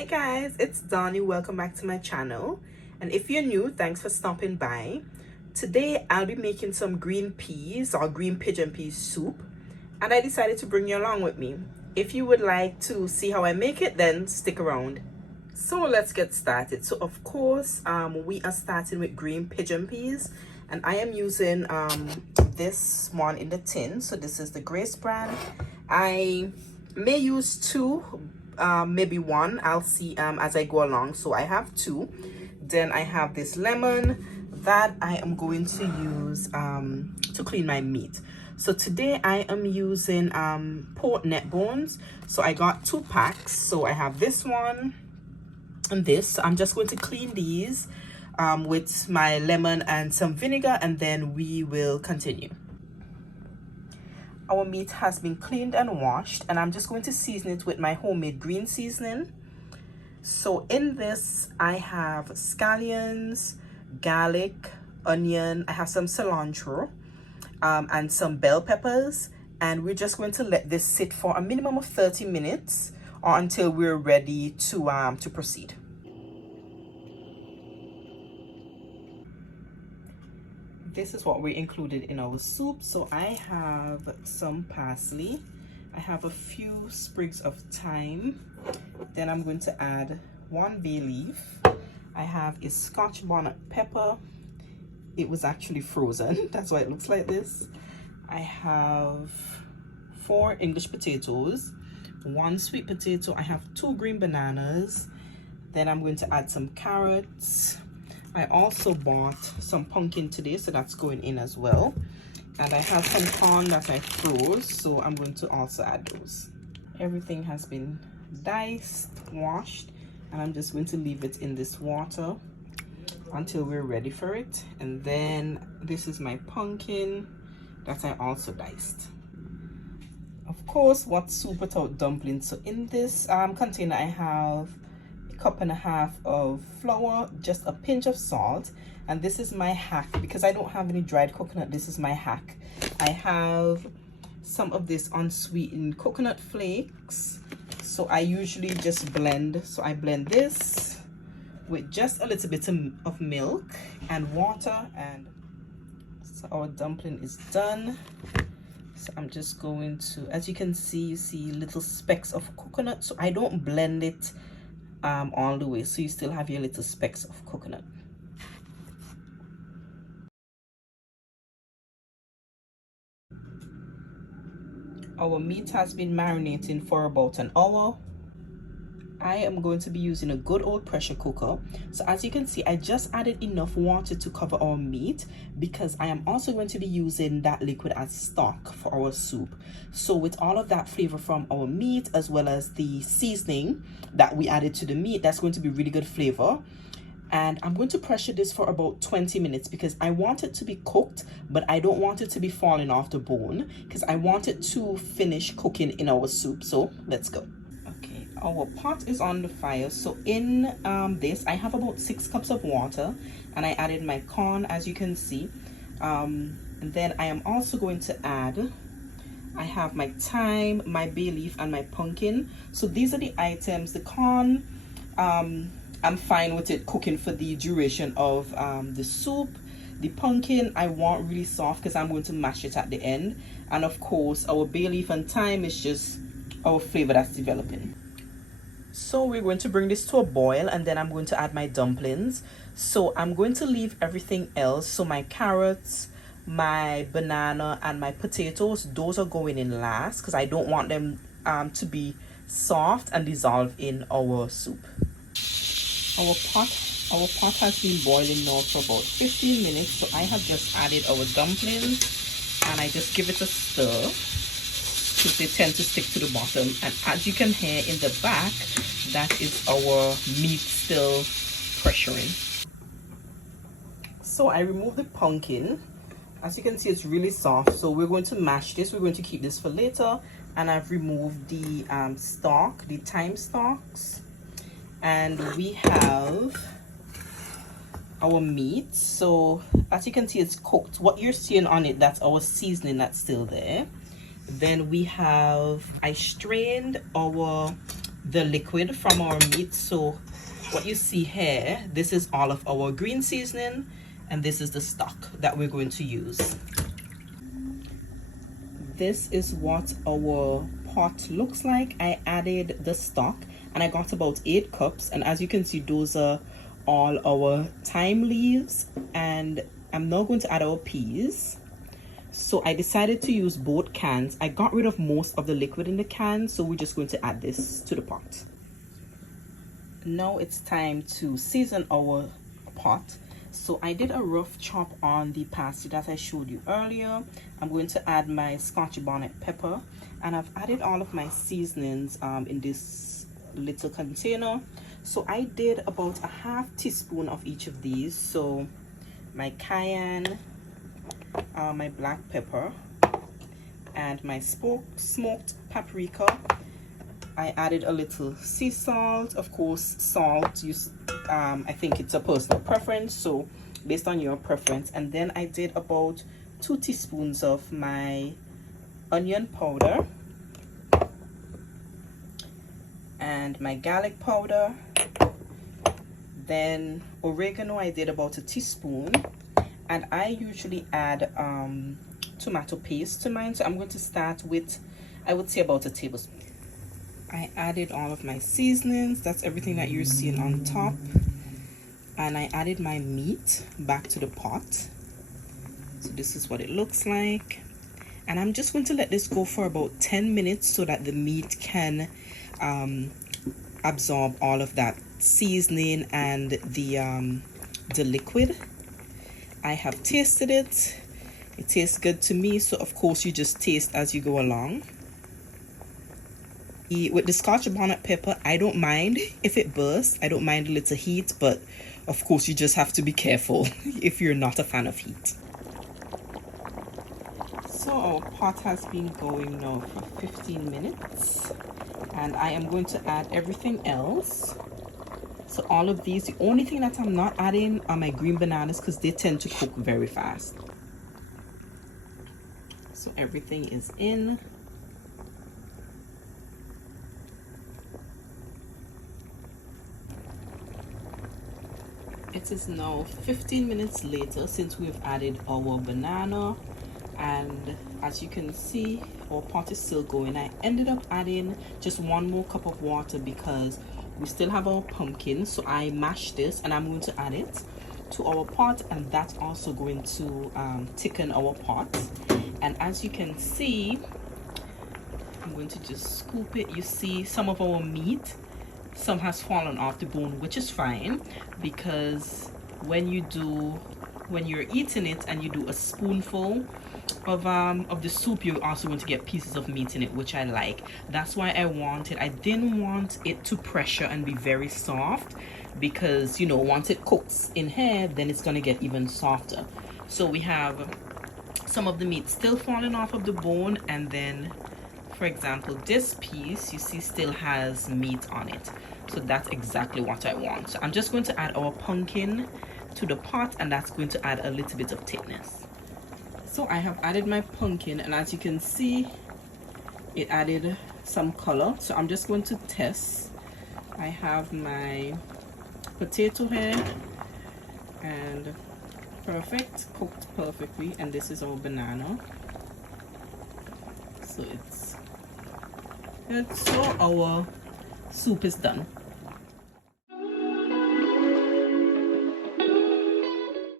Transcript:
Hi guys, it's Donnie. Welcome back to my channel. And if you're new, thanks for stopping by. Today I'll be making some green peas or green pigeon peas soup, and I decided to bring you along with me. If you would like to see how I make it, then stick around. So let's get started. So of course, we are starting with green pigeon peas, and I am using this one in the tin. So this is the Grace brand. I may use two, maybe one. I'll see as I go along. So I have two. Then I have this lemon that I am going to use to clean my meat. So today I am using pork neck bones. So I got 2 packs. So I have this one and this. I'm just going to clean these with my lemon and some vinegar, and then we will continue. Our meat has been cleaned and washed, and I'm just going to season it with my homemade green seasoning. So in this I have scallions, garlic, onion, I have some cilantro, and some bell peppers, and we're just going to let this sit for a minimum of 30 minutes or until we're ready to proceed. This is what we included in our soup. So I have some parsley, I have a few sprigs of thyme, then I'm going to add 1 bay leaf, I have a Scotch bonnet pepper. It was actually frozen, that's why it looks like this. I have 4 English potatoes, 1 sweet potato, I have 2 green bananas, then I'm going to add some carrots. I also bought some pumpkin today, so that's going in as well. And I have some corn that I froze, so I'm going to also add those. Everything has been diced, washed, and I'm just going to leave it in this water until we're ready for it. And then this is my pumpkin that I also diced. Of course, what soup without dumplings? So in this container I have 1.5 cups of flour, just a pinch of salt, and this is my hack because I don't have any dried coconut. This is my hack. I have some of this unsweetened coconut flakes, so I usually just blend. So I blend this with just a little bit of milk and water, and so our dumpling is done. So I'm just going to, as you can see, you see little specks of coconut, so I don't blend it all the way, so you still have your little specks of coconut. Our meat has been marinating for about an hour. I am going to be using a good old pressure cooker. So as you can see, I just added enough water to cover our meat because I am also going to be using that liquid as stock for our soup. So with all of that flavor from our meat as well as the seasoning that we added to the meat, that's going to be really good flavor. And I'm going to pressure this for about 20 minutes because I want it to be cooked, but I don't want it to be falling off the bone because I want it to finish cooking in our soup. So let's go. Okay, our pot is on the fire. So in this, I have about 6 cups of water, and I added my corn, as you can see. And then I am also going to add, I have my thyme, my bay leaf, and my pumpkin. So these are the items. The corn, I'm fine with it cooking for the duration of the soup. The pumpkin I want really soft because I'm going to mash it at the end. And of course our bay leaf and thyme is just our flavor that's developing. So we're going to bring this to a boil, and then I'm going to add my dumplings. So I'm going to leave everything else. So my carrots, my banana, and my potatoes, those are going in last because I don't want them to be soft and dissolve in our soup. Our pot has been boiling now for about 15 minutes. So I have just added our dumplings, and I just give it a stir because they tend to stick to the bottom. And as you can hear in the back, that is our meat still pressuring. So I removed the pumpkin. As you can see, it's really soft, so we're going to mash this. We're going to keep this for later. And I've removed the stalk, the thyme stalks, and we have our meat. So as you can see, it's cooked. What you're seeing on it, that's our seasoning that's still there. Then we have, I strained our the liquid from our meat. So what you see here, this is all of our green seasoning, and this is the stock that we're going to use. This is what our pot looks like. I added the stock and I got about 8 cups, and as you can see, those are all our thyme leaves, and I'm now going to add our peas. So I decided to use both cans. I got rid of most of the liquid in the can, so we're just going to add this to the pot. Now it's time to season our pot. So I did a rough chop on the parsley that I showed you earlier. I'm going to add my Scotch bonnet pepper, and I've added all of my seasonings in this little container. So I did about a ½ teaspoon of each of these. So my cayenne, my black pepper, and my smoked paprika. I added a little sea salt. Of course, salt, I think it's a personal preference, so based on your preference. And then I did about 2 teaspoons of my onion powder and my garlic powder. Then oregano, I did about a teaspoon, and I usually add tomato paste to mine, so I'm going to start with, I would say, about a tablespoon. I added all of my seasonings. That's everything that you're seeing on top. And I added my meat back to the pot. So this is what it looks like. And I'm just going to let this go for about 10 minutes so that the meat can absorb all of that seasoning and the liquid. I have tasted it. It tastes good to me. So of course you just taste as you go along. With the Scotch bonnet pepper, I don't mind if it bursts. I don't mind a little heat, but of course you just have to be careful if you're not a fan of heat. So our pot has been going now for 15 minutes, and I am going to add everything else. So all of these, the only thing that I'm not adding are my green bananas because they tend to cook very fast. So everything is in. It is now 15 minutes later since we've added our banana, and as you can see, our pot is still going. I ended up adding just 1 more cup of water because we still have our pumpkin, so I mashed this and I'm going to add it to our pot, and that's also going to thicken our pot. And as you can see, I'm going to just scoop it. You see some of our meat, some has fallen off the bone, which is fine, because when you're eating it and you do a spoonful of the soup, you're also going to get pieces of meat in it, which I like. That's why I didn't want it to pressure and be very soft, because you know, once it cooks in here, then it's going to get even softer. So we have some of the meat still falling off of the bone, and then for example, this piece you see still has meat on it. So that's exactly what I want. So I'm just going to add our pumpkin to the pot, and that's going to add a little bit of thickness. So I have added my pumpkin, and as you can see, it added some color. So I'm just going to test. I have my potato here, and perfect, cooked perfectly. And this is our banana. So it's good. So our soup is done.